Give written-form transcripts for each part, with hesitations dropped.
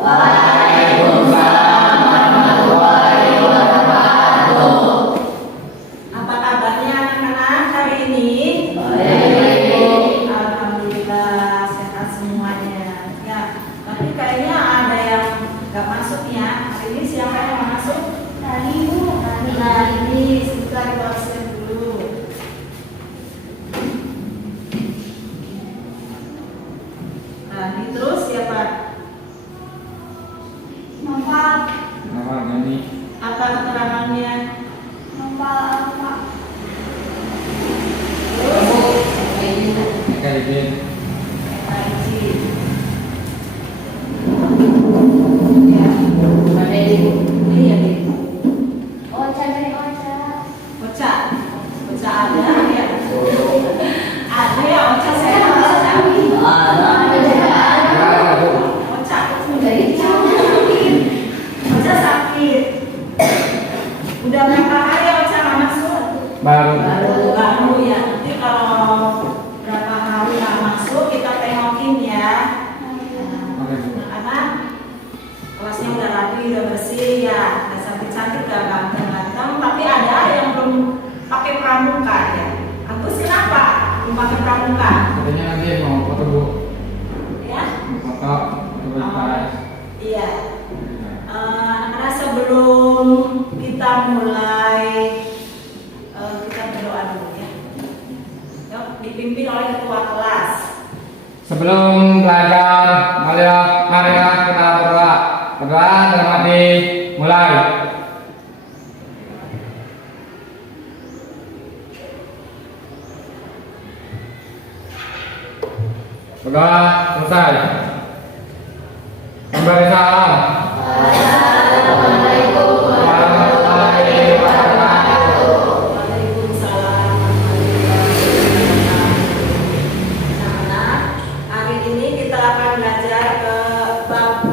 Waalaikumsalam warahmatullahi wabarakatuh. Apa kabarnya anak-anak hari ini? Baik. Alhamdulillah sehat semuanya. Ya, tapi kayaknya ada yang nggak masuk ya. Hari ini siapa yang mau masuk? Tadi Bu, Nah, ini sebentar kita absen dulu. Nah, ini terus siapa? Noval, Nama Gani. Apa keterangannya? Noval Alfa, Eka Ibin. Haji. Ya, Mana ibu? ini ya, Dik. Ocha dari Ocha, Ocha. Ocha ada ya? Ada ya Ocha, saya nggak Ocha. Ya, Bu. Ocha. dari Cianjur. Ocha sakit. Udah berapa hari Ocha nggak masuk? Baru. Baru ya. Nanti kalau berapa hari nggak masuk kita tengokin ya. Oke, Bu. Anak kelasnya udah rapi, udah bersih ya, udah cantik-cantik, udah ganteng-ganteng. Tapi ada yang belum pakai pramuka ya. Agus kenapa belum pakai pramuka? Katanya nanti mau foto, Bu. Ya? Mau foto. Coba Iya. Anak-anak sebelum kita mulai kita berdoa dulu ya. Yuk, dipimpin oleh ketua kelas. Sebelum belajar, marilah kita berdoa. Berdoa dalam hati, mulai. Berdoa selesai. Memberi salam. Assalamualaikum warahmatullahi wabarakatuh. Waalaikumsalam warahmatullahi wabarakatuh. Anak-anak, hari ini kita akan belajar ke bab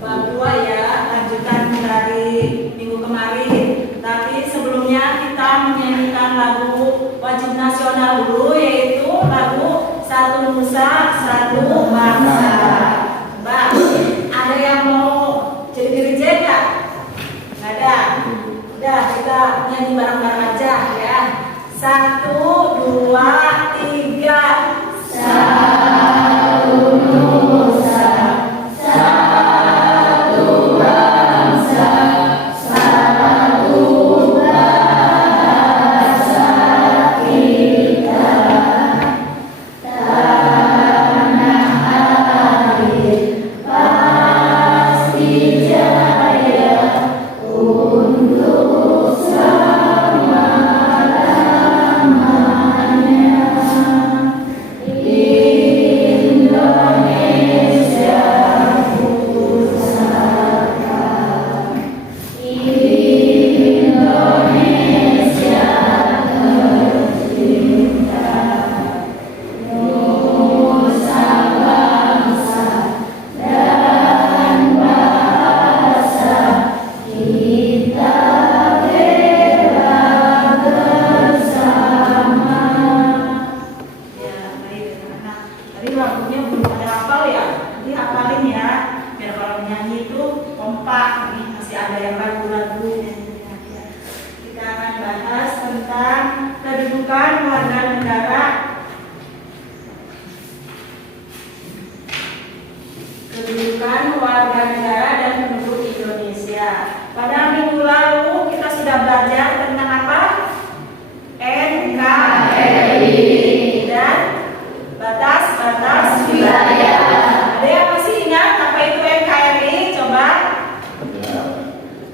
2 ya, lanjutan dari minggu kemarin. Tapi sebelumnya kita menyanyikan lagu wajib nasional dulu, yaitu lagu Satu Nusa Satu Bangsa. Mbak, ada yang mau jadi diri nggak? Nggak ada. Udah, kita nyanyi bareng-bareng aja ya. 1, 2, 3. Satu nusa, satu bangsa, satu bahasa kita. Tanah air pasti jaya untuk selama-lamanya. Indonesia pusaka, Indonesia tercinta, nusa bangsa dan bahasa kita bela bersama. Ya, baik anak-anak. Tadi lagunya belum pada hafal ya. Nanti hafalin ya. Biar kalau nyanyi itu kompak. Nih masih ada yang ragu-ragu nyanyinya ya. Kita akan bahas tentang kedudukan warga negara. Kedudukan warga negara dan penduduk Indonesia. Pada minggu lalu kita sudah belajar tentang apa? NKRI dan batas-batas wilayah. Ada yang masih ingat apa itu NKRI? Coba.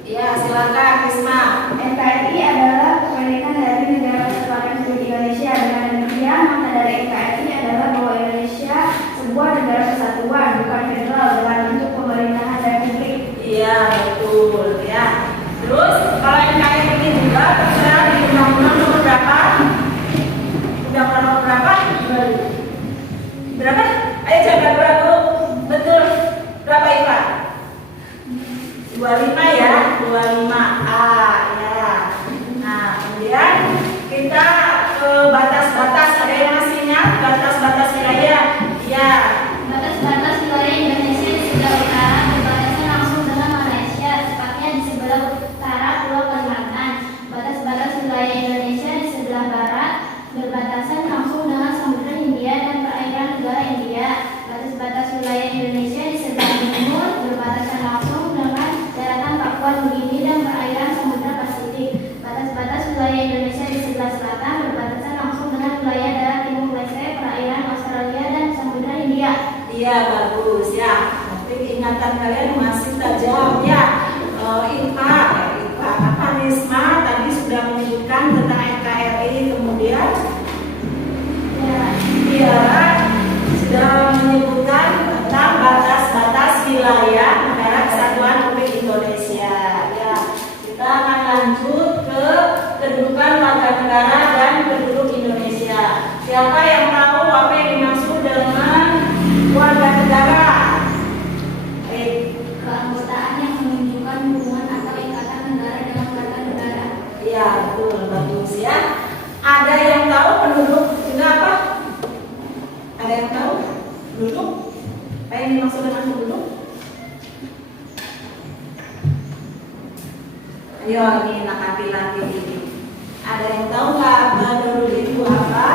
Ya, silakan Risma. NKRI adalah kependekan dari Negara Kesatuan Republik Indonesia. Dengan demikian, makna dari NKRI adalah bahwa Indonesia sebuah negara kesatuan, bukan federal, dengan bentuk pemerintahan republik. Iya, betul ya. Terus kalau NKRI ini juga tertera di Undang-Undang nomor berapa? Undang-Undang nomor berapa? Berapa? Ayo jangan ragu. Betul. Berapa Ipa? 25 ya, 25A ya. Nah, kemudian kita ke batas-batas. Ada yang masih ingat batas-batas wilayah? Ya. Batas-batas wilayah Indonesia di sebelah utara berbatasan kalian masih tajam ya. IPA, apa Nisma tadi sudah menyebutkan tentang NKRI, kemudian Tiara sudah menyebutkan tentang batas-batas wilayah negara kesatuan Republik Indonesia. Ya, kita akan lanjut ke kedudukan warga negara dan penduduk Indonesia. Siapa yang tahu apa yang dimaksud dengan warga negara? Keanggotaan yang menunjukkan hubungan atau ikatan negara dengan warga negara. Ya, betul, bagus ya. Ada yang tahu penduduk juga apa? Ada yang tahu penduduk? Apa yang dimaksud dengan penduduk? Ayo, ini anak laki-laki ini. Ada yang tahu nggak penduduk itu apa?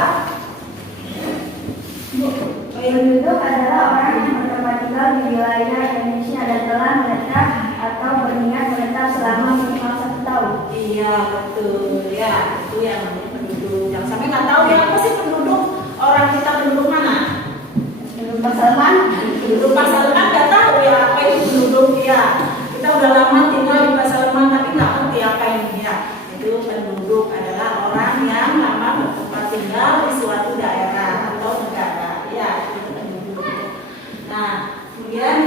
Penduduk adalah orang yang bertempat tinggal di wilayah Indonesia dan telah menetap atau berniat menetap selama minimal 1 tahun. Iya, betul ya. Itu yang namanya penduduk. Jangan sampai nggak tahu ya apa sih penduduk. Orang kita penduduk mana? Penduduk Pasaman. Penduduk Pasaman nggak tahu ya apa itu penduduk ya. Kita udah lama tinggal di Pasaman tapi nggak ngerti apa ini ya. Itu penduduk adalah orang yang lama bertempat tinggal di suatu daerah atau negara. Ya, itu penduduk. Nah, kemudian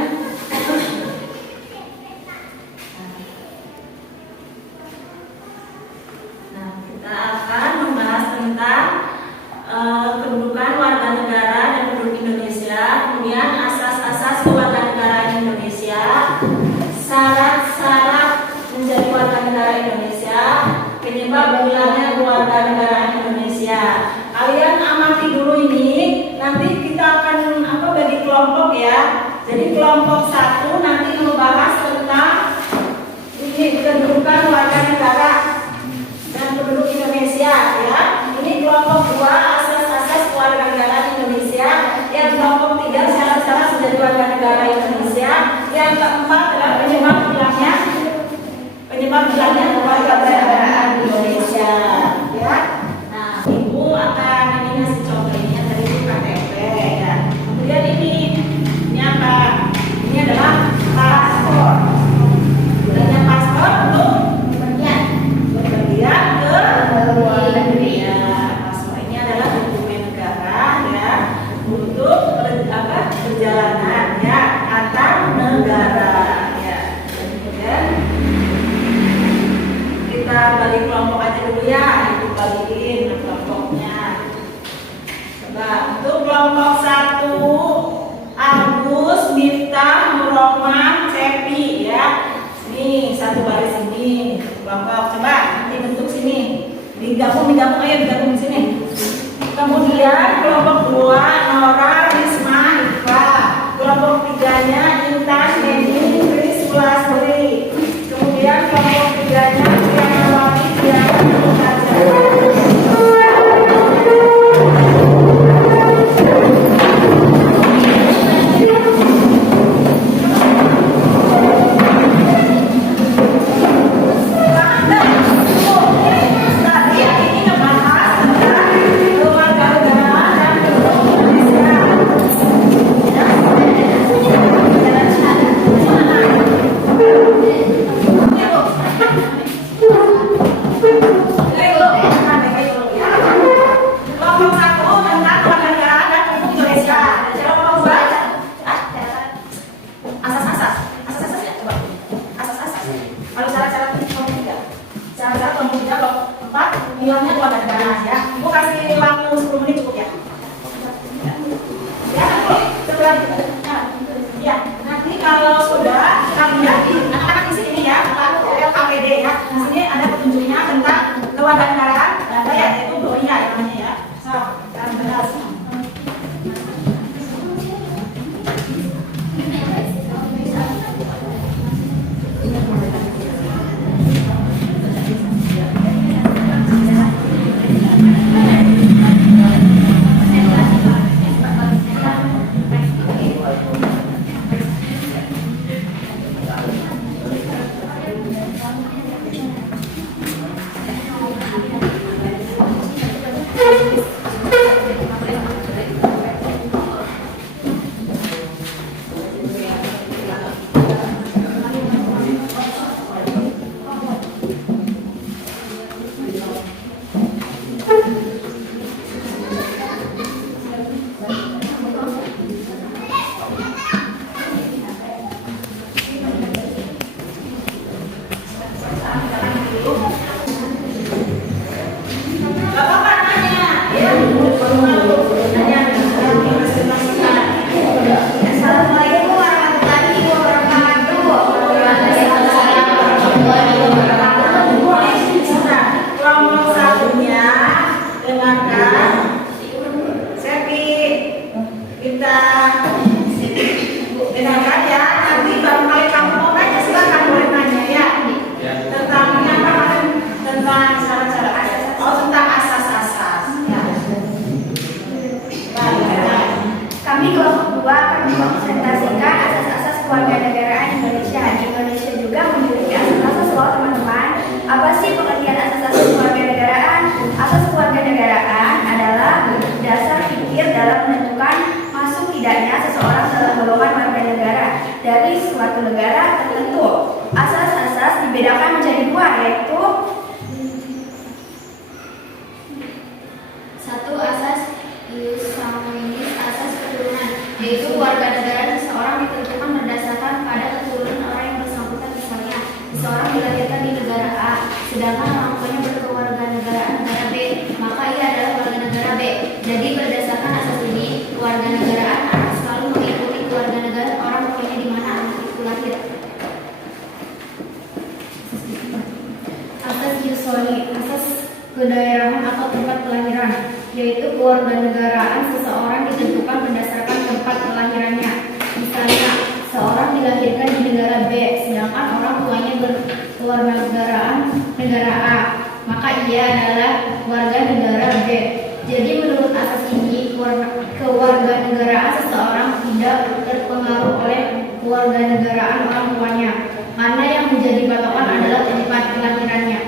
kita akan membahas tentang kedudukan warga negara dan penduduk Indonesia, kemudian asas-asas kewarganegaraan Indonesia, syarat-syarat menjadi warga negara Indonesia, penyebab hilangnya kewarganegaraan Indonesia. Kalian amati dulu ini, nanti kita akan bagi kelompok ya. Jadi kelompok 1 nanti membahas tentang ini kedudukan warga negara dan penduduk Indonesia ya. Ini kelompok 2 asas-asas kewarganegaraan Indonesia. Yang kelompok 3 syarat-syarat menjadi warga negara Indonesia. Yang keempat adalah penyebab hilangnya kewarganegaraan Indonesia ya. Nah, Ibu akan ini ngasih contohnya tadi itu KTP ya. Kemudian ini apa? Ini adalah paspor. Gunanya paspor untuk berpergian ke luar negeri ya. Paspor ini adalah dokumen negara ya untuk perjalanan ya antar negara ya. Kemudian kita bagi kelompok aja dulu ya, Ibu bagiin kelompoknya. Coba untuk kelompok 1 Agus, Miftah, Nurrohman, Cepi ya. Sini satu baris ini kelompok. Coba nanti bentuk sini. Digabung ayo digabung di sini. Kemudian kelompok 2 Nora, Risma, Iva. Kelompok 3-nya Intan, Neni, Kris, Lasri. Kemudian kelompok 3-nya Trianawati, Triana, tertentu. Asas-asas dibedakan menjadi dua, yaitu Satu, asas ius sanguinis, asas keturunan, yaitu warga negara seseorang ditentukan berdasarkan pada keturunan orang yang bersangkutan. Misalnya, seseorang dilahirkan di negara A, sedangkan orang tuanya berkewarganegaraan negara B, maka ia adalah warga negara B. Jadi berdasarkan asas ini, warga negaraan anak selalu mengikuti kewarganegaraan orang tuanya di mana anak itu lahir. Asas ius soli, asas kedaerahan atau tempat kelahiran, yaitu kewarganegaraan seseorang ditentukan berdasarkan tempat kelahirannya. Misalnya, seorang dilahirkan di negara B, sedangkan orang tuanya berkewarganegaraan negara A, maka ia adalah warga negara B. Jadi menurut asas ini, kewarganegaraan seseorang tidak terpengaruh oleh kewarganegaraan orang tuanya, karena yang menjadi patokan adalah tempat kelahirannya.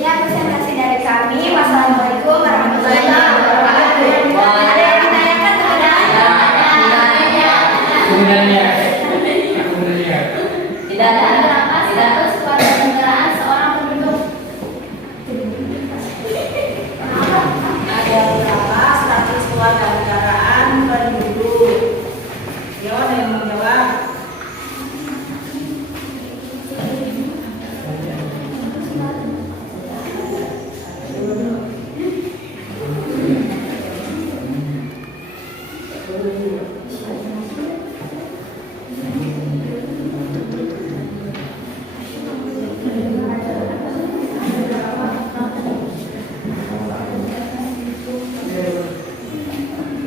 sekian presentasi dari kami. Wassalamualaikum warahmatullahi wabarakatuh. Ada yang ditanyakan kepada Kemudiannya. Tidak ada berapa status kewarganegaraan seorang penduduk. Ada berapa status kewarganegaraan penduduk? Yo, ada yang mau jawab?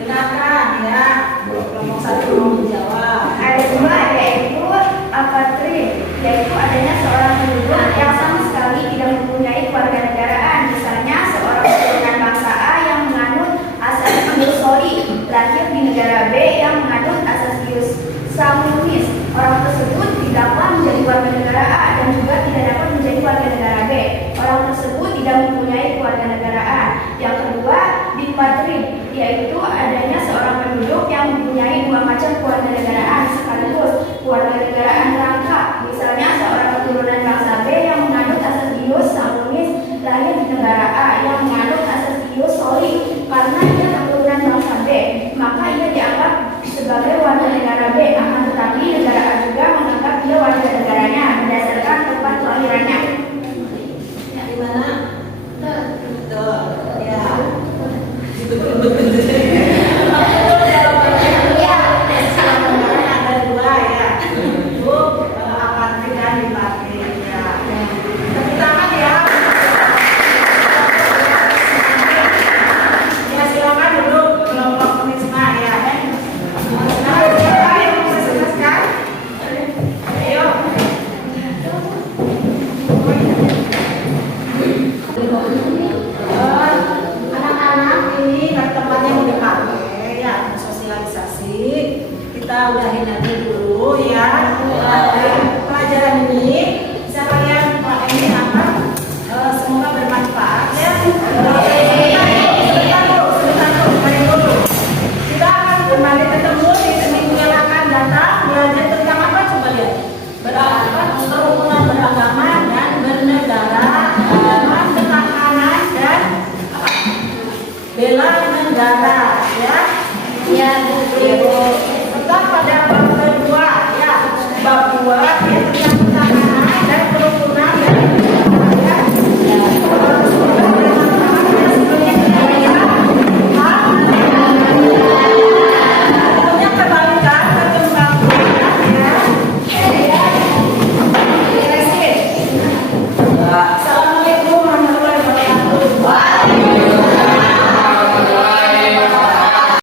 Silakan ya. Kelompok satu mau menjawab. ada dua, yaitu apatrid, yaitu adanya seorang penduduk yang sama sekali tidak mempunyai kewarganegaraan. Misalnya seorang keturunan bangsa A yang menganut asas ius soli lahir di negara B yang menganut asas ius sanguinis. Orang tersebut didakwa menjadi warga negara A dan juga tidak dapat menjadi warga negara B. Orang tersebut tidak mempunyai kewarganegaraan. Yang kedua, bipatrid, yaitu adanya seorang penduduk yang mempunyai dua macam kewarganegaraan sekaligus, kewarganegaraan rangkap. Misalnya seorang